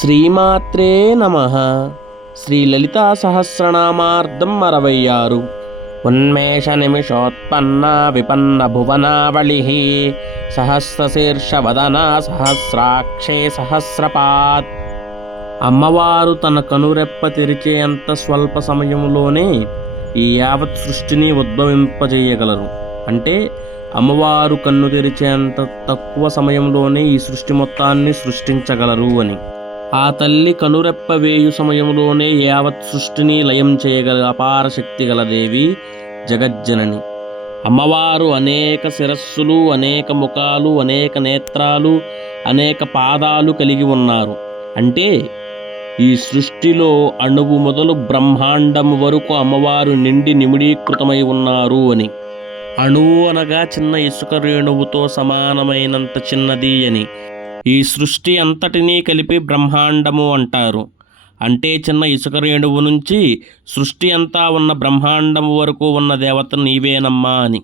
శ్రీమాత్రే నమః. శ్రీ లలితా సహస్రనామార్ధం 66. ఉన్మేష నిమిషోత్పన్న విపన్న భువనావళి సహస్రశీర్షవదన సహస్రాక్షే సహస్రపాత్. అమ్మవారు తన కనురెప్ప తెరిచేంత స్వల్ప సమయంలోనే ఈ యావత్ సృష్టిని ఉద్భవింపజేయగలరు. అంటే అమ్మవారు కన్ను తెరిచేంత తక్కువ సమయంలోనే ఈ సృష్టి మొత్తాన్ని సృష్టించగలరు అని. ఆ తల్లి కనురెప్ప వేయు సమయంలోనే యావత్ సృష్టిని లయం చేయగల అపార శక్తి గల దేవి జగజ్జనని. అమ్మవారు అనేక శిరస్సులు, అనేక ముఖాలు, అనేక నేత్రాలు, అనేక పాదాలు కలిగి ఉన్నారు. అంటే ఈ సృష్టిలో అణువు మొదలు బ్రహ్మాండము వరకు అమ్మవారు నిండి నిమిడీకృతమై ఉన్నారు అని. అణువు అనగా చిన్న ఇసుక రేణువుతో సమానమైనంత చిన్నది అని. ఈ సృష్టి అంతటినీ కలిపి బ్రహ్మాండము అంటారు. అంటే చిన్న ఇసుక రేణువు నుంచి సృష్టి అంతా ఉన్న బ్రహ్మాండము వరకు ఉన్న దేవత నీవేనమ్మా అని.